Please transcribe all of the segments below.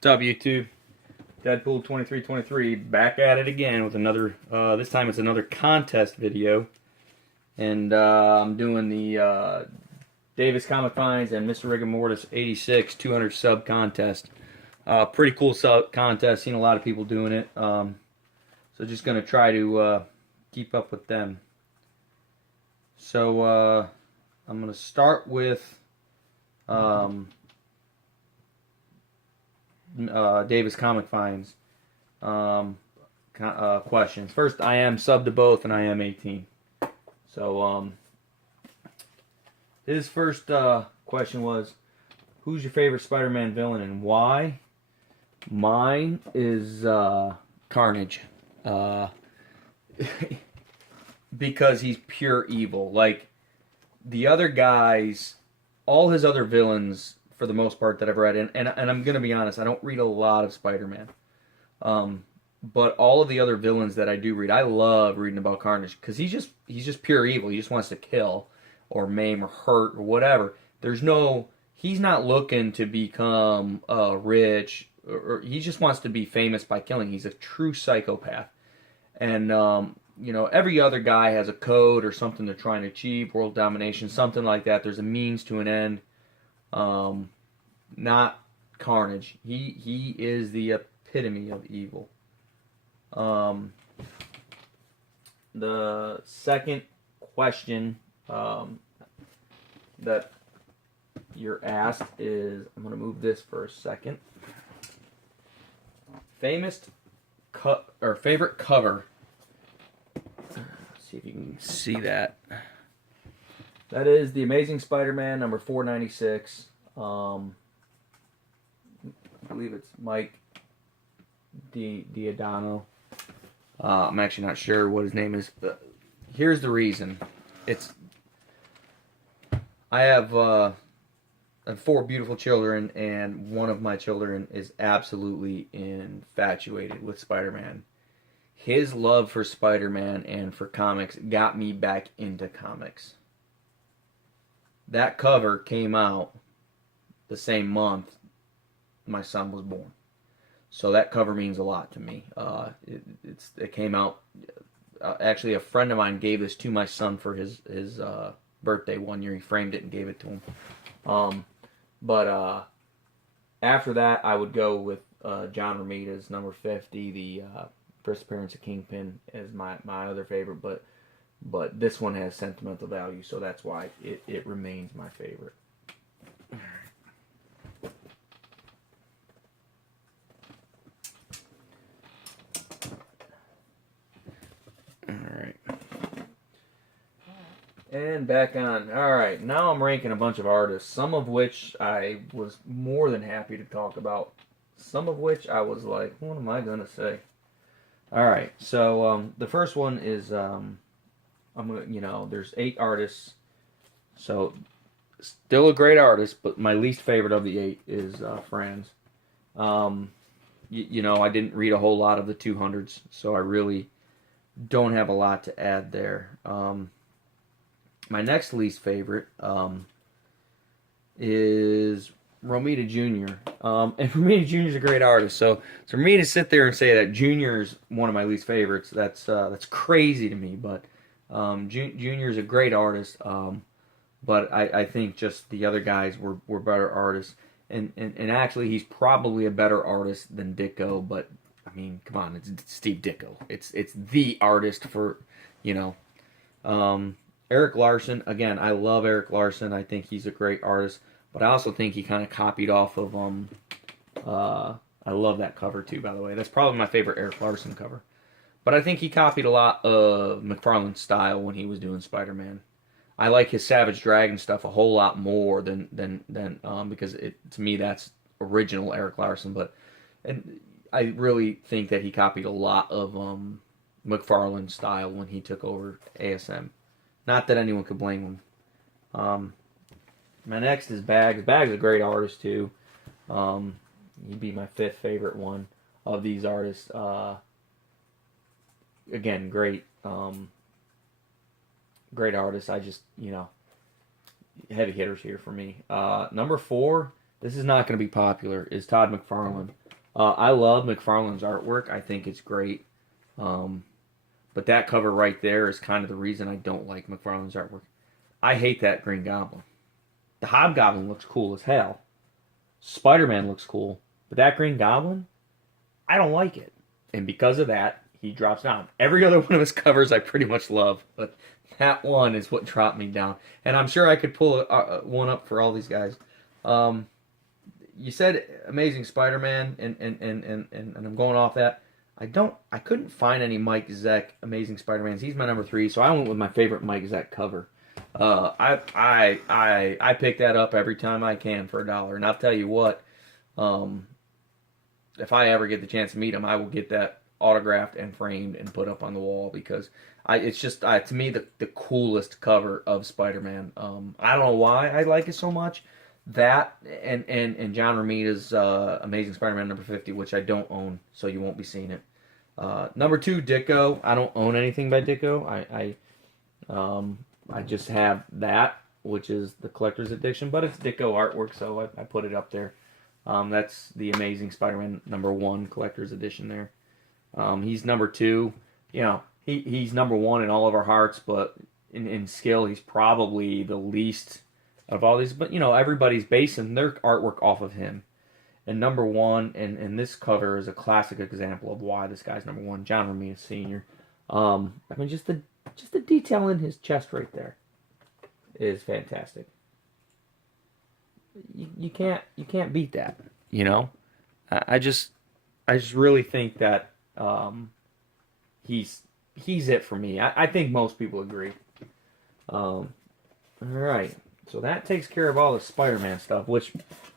What's up, YouTube? Deadpool 2323 back at it again with another. This time it's another contest video, and I'm doing the Davis Comic Finds and MrRigamortis86 200 sub contest. Pretty cool sub contest. Seen a lot of people doing it. So just gonna try to keep up with them. So I'm gonna start with. Davis Comic Finds questions. First, I am sub to both, and I am 18. So, his first question was, who's your favorite Spider-Man villain and why? Mine is Carnage. Because he's pure evil. Like, the other guys, all his other villains, for the most part, that I've read, and I'm gonna be honest, I don't read a lot of Spider-Man, but all of the other villains that I do read, I love reading about Carnage because he's just pure evil. He just wants to kill, or maim, or hurt, or whatever. He's not looking to become rich, or he just wants to be famous by killing. He's a true psychopath, and every other guy has a code or something they're trying to achieve, world domination, something like that. There's a means to an end. Not Carnage. He is the epitome of evil. The second question that you're asked is, I'm going to move this for a second. Favorite cover. Let's see if you can see that. That is The Amazing Spider-Man number 496. I believe it's Mike Diodato. I'm actually not sure what his name is. But here's the reason. I have 4 beautiful children, and one of my children is absolutely infatuated with Spider-Man. His love for Spider-Man and for comics got me back into comics. That cover came out the same month my son was born, so that cover means a lot to me. It came out. Actually, a friend of mine gave this to my son for his birthday one year. He framed it and gave it to him. But after that, I would go with John Romita's number 50, the first appearance of Kingpin, as my other favorite. But this one has sentimental value, so that's why it remains my favorite. Alright. And back on. Alright, now I'm ranking a bunch of artists, some of which I was more than happy to talk about. Some of which I was like, what am I going to say? Alright, so the first one is... there's 8 artists, so still a great artist, but my least favorite of the 8 is Franz. I didn't read a whole lot of the 200s, so I really don't have a lot to add there. My next least favorite is Romita Jr. And Romita Jr. is a great artist, so for me to sit there and say that Jr. is one of my least favorites, that's crazy to me, but Junior is a great artist, but I think just the other guys were better artists, and actually he's probably a better artist than Ditko, but I mean, come on, it's Steve Ditko. It's the artist for, Eric Larson. Again, I love Eric Larson. I think he's a great artist, but I also think he kind of copied off of I love that cover too, by the way. That's probably my favorite Eric Larson cover. But I think he copied a lot of McFarlane's style when he was doing Spider-Man. I like his Savage Dragon stuff a whole lot more than because to me that's original Eric Larson. And I really think that he copied a lot of McFarlane's style when he took over ASM. Not that anyone could blame him. My next is Bags. Bags is a great artist too. He'd be my 5th favorite one of these artists. Again, great artist. I just, heavy hitters here for me. Number 4, this is not going to be popular, is Todd McFarlane. I love McFarlane's artwork. I think it's great. Um, but that cover right there is kind of the reason I don't like McFarlane's artwork. I hate that Green Goblin. The Hobgoblin looks cool as hell. Spider-Man looks cool. But that Green Goblin, I don't like it. And because of that, he drops down. Every other one of his covers I pretty much love. But that one is what dropped me down. And I'm sure I could pull one up for all these guys. You said Amazing Spider-Man, and I'm going off that. I couldn't find any Mike Zeck Amazing Spider-Mans. He's my number 3, so I went with my favorite Mike Zeck cover. I pick that up every time I can for $1, and I'll tell you what, if I ever get the chance to meet him, I will get that autographed and framed and put up on the wall because it's just to me the coolest cover of Spider-Man. I don't know why I like it so much. That and John Romita's Amazing Spider-Man number 50, which I don't own, so you won't be seeing it. Number 2, Ditko. I don't own anything by Ditko. I just have that, which is the collector's edition, but it's Ditko artwork, so I put it up there. That's the Amazing Spider-Man number 1 collector's edition there. He's number 2. You know, he's number 1 in all of our hearts, but in skill, he's probably the least of all these. But, you know, everybody's basing their artwork off of him. And number 1, and this cover is a classic example of why this guy's number 1, John Romita Sr. I mean, just the detail in his chest right there is fantastic. You can't beat that, you know. I just really think that he's it for me. I think most people agree. All right, so that takes care of all the Spider-Man stuff. Which,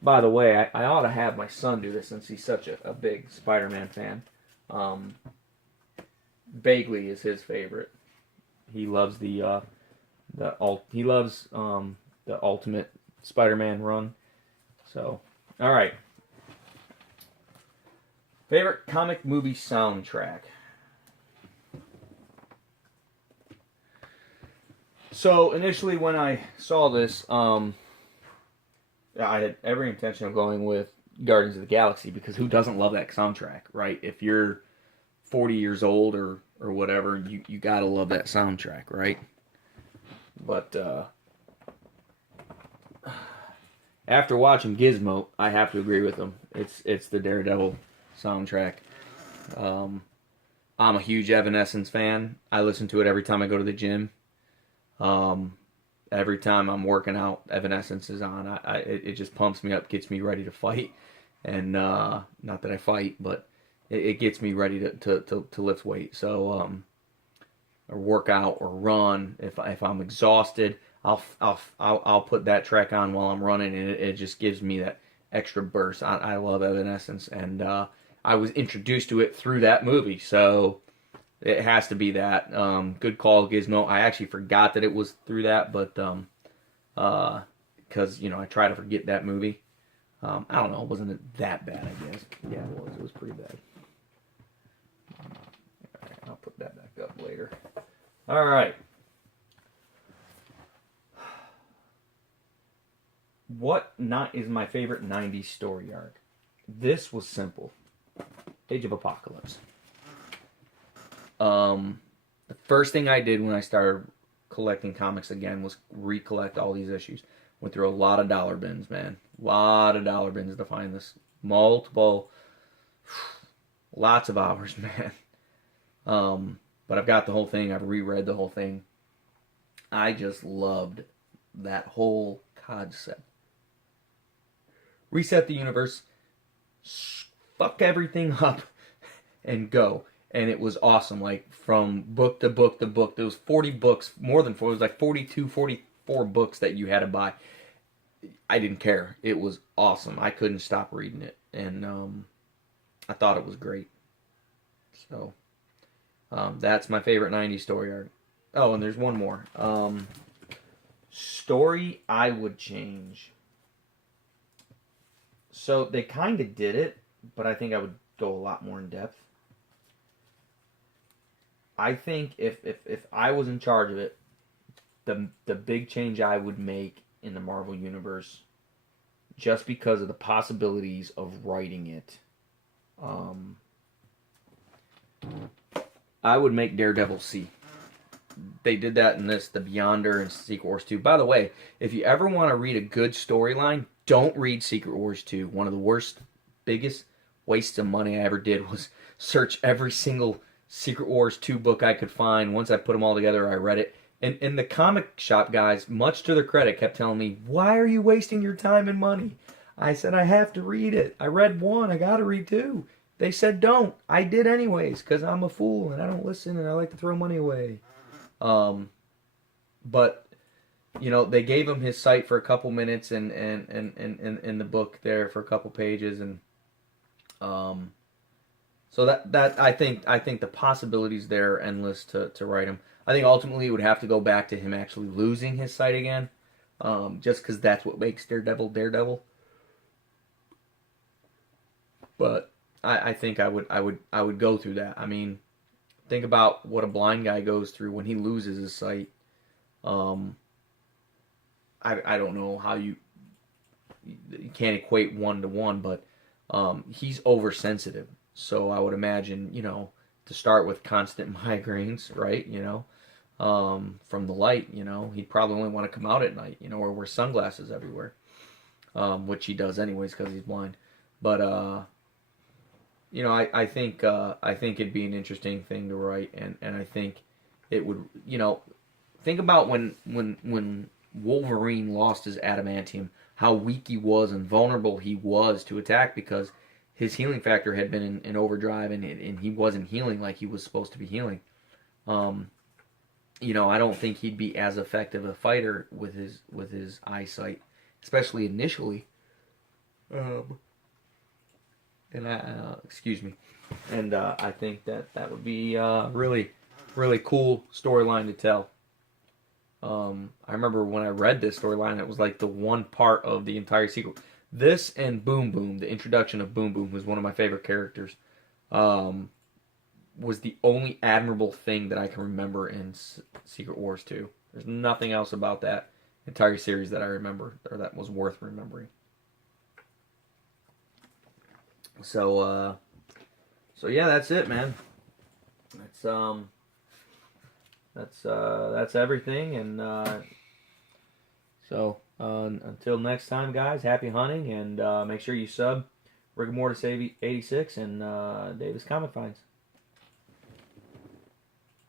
by the way, I ought to have my son do this since he's such a big Spider-Man fan. Bagley is his favorite. He loves the Ultimate Spider-Man run. So, all right. Favorite comic movie soundtrack. So initially, when I saw this, I had every intention of going with Guardians of the Galaxy because who doesn't love that soundtrack, right? If you're 40 years old or whatever, you gotta love that soundtrack, right? But after watching Gizmo, I have to agree with him. It's the Daredevil soundtrack. I'm a huge Evanescence fan. I listen to it every time I go to the gym. Every time I'm working out, Evanescence is on. It just pumps me up, gets me ready to fight. And not that I fight, but it gets me ready to lift weight. So or work out or run. If I'm exhausted, I'll put that track on while I'm running, and it just gives me that extra burst. I love Evanescence, and I was introduced to it through that movie, so it has to be that. Good call, Gizmo. I actually forgot that it was through that, but because I try to forget that movie. I don't know, wasn't it that bad? I guess. Yeah, it was. It was pretty bad. All right, I'll put that back up later. All right. What is my favorite 90s story arc? This was simple. Age of Apocalypse. The first thing I did when I started collecting comics again was recollect all these issues. Went through a lot of dollar bins, man. A lot of dollar bins to find this. Multiple, lots of hours, man. But I've got the whole thing. I've reread the whole thing. I just loved that whole concept. Reset the universe, fuck everything up, and go. And it was awesome. Like, from book to book to book. There was 40 books, more than 40. It was like 42, 44 books that you had to buy. I didn't care. It was awesome. I couldn't stop reading it. And I thought it was great. So, that's my favorite 90s story arc. Oh, and there's one more. Story I would change. So, they kind of did it, but I think I would go a lot more in depth. I think if I was in charge of it, the big change I would make in the Marvel Universe, just because of the possibilities of writing it, Um, I would make Daredevil C. They did that in this, the Beyonder and Secret Wars 2. By the way, if you ever want to read a good storyline, don't read Secret Wars 2. One of the worst, biggest wastes of money I ever did was search every single Secret Wars 2 book I could find. Once I put them all together, I read it. And the comic shop guys, much to their credit, kept telling me, why are you wasting your time and money? I said, I have to read it. I read 1, I got to read 2. They said don't. I did anyways, because I'm a fool and I don't listen and I like to throw money away. But you know, they gave him his sight for a couple minutes and in the book there for a couple pages, and so that I think the possibilities there are endless to write him. I think ultimately it would have to go back to him actually losing his sight again, just because that's what makes Daredevil Daredevil. But I think I would go through that. I mean, think about what a blind guy goes through when he loses his sight. I don't know how you can't equate 1 to 1, but he's oversensitive. So I would imagine, you know, to start with constant migraines, right? You know, from the light, you know, he'd probably only want to come out at night, you know, or wear sunglasses everywhere, which he does anyways because he's blind. But you know, I think it'd be an interesting thing to write, and I think it would, you know, think about when Wolverine lost his adamantium, how weak he was and vulnerable he was to attack because his healing factor had been in overdrive, and he wasn't healing like he was supposed to be healing. You know, I don't think he'd be as effective a fighter with his eyesight, especially initially. And excuse me, and I think that would be really, really cool storyline to tell. I remember when I read this storyline, it was like the one part of the entire sequel. This and Boom Boom, the introduction of Boom Boom, was one of my favorite characters. Was the only admirable thing that I can remember in Secret Wars 2. There's nothing else about that entire series that I remember, or that was worth remembering. So yeah, that's it, man. That's everything, and so until next time, guys, happy hunting, and make sure you sub RigamortisAge86 and Davis Comic Finds.